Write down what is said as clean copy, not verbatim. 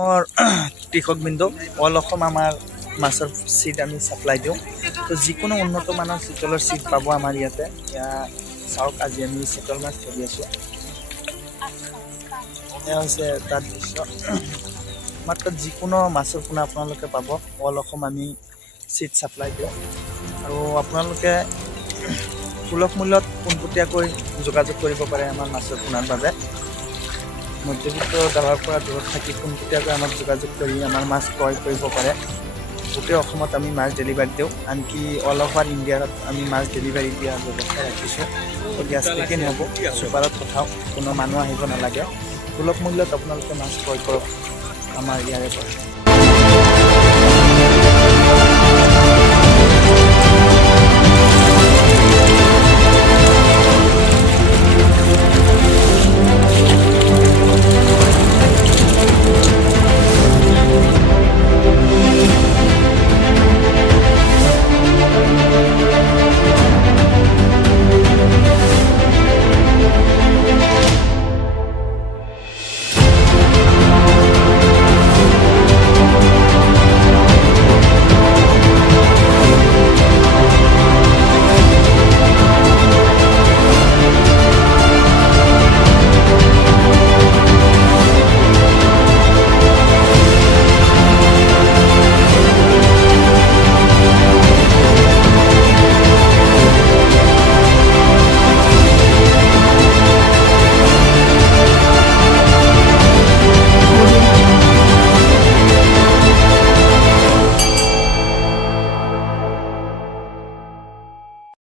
মোৰ কৃষকবৃন্দ অল অসম আমাৰ মাছৰ চিট আমি ছাপ্লাই দিওঁ। তো যিকোনো উন্নত মানৰ চিতলৰ চিট পাব আমাৰ ইয়াতে। চাওক আজি আমি চিতল মাছ ধৰি আছোঁ। এয়া হৈছে তাৰ দৃশ্য। আমাৰ তাত যিকোনো মাছৰ পোনা আপোনালোকে পাব। অল অসম আমি চিট ছাপ্লাই দিওঁ আৰু আপোনালোকে সুলভ মূল্যত পোনপটীয়াকৈ যোগাযোগ কৰিব পাৰে আমাৰ মাছৰ পোনাৰ বাবে। মধ্যবিত্ত দালালৰ পৰা দূৰত থাকি পোনপটীয়াকৈ আমাক যোগাযোগ কৰি আমাৰ মাছ ক্ৰয় কৰিব পাৰে। গোটেই অসমত আমি মাছ ডেলিভাৰী দিওঁ, আনকি অল অভাৰ ইণ্ডিয়াত আমি মাছ ডেলিভাৰী দিয়াৰ ব্যৱস্থা ৰাখিছোঁ। তো গেছ পেকিং হ'ব, চুপাৰত পঠাওঁ, কোনো মানুহ আহিব নালাগে। সুলভ মূল্যত আপোনালোকে মাছ ক্ৰয় কৰক আমাৰ ইয়াৰে পৰা।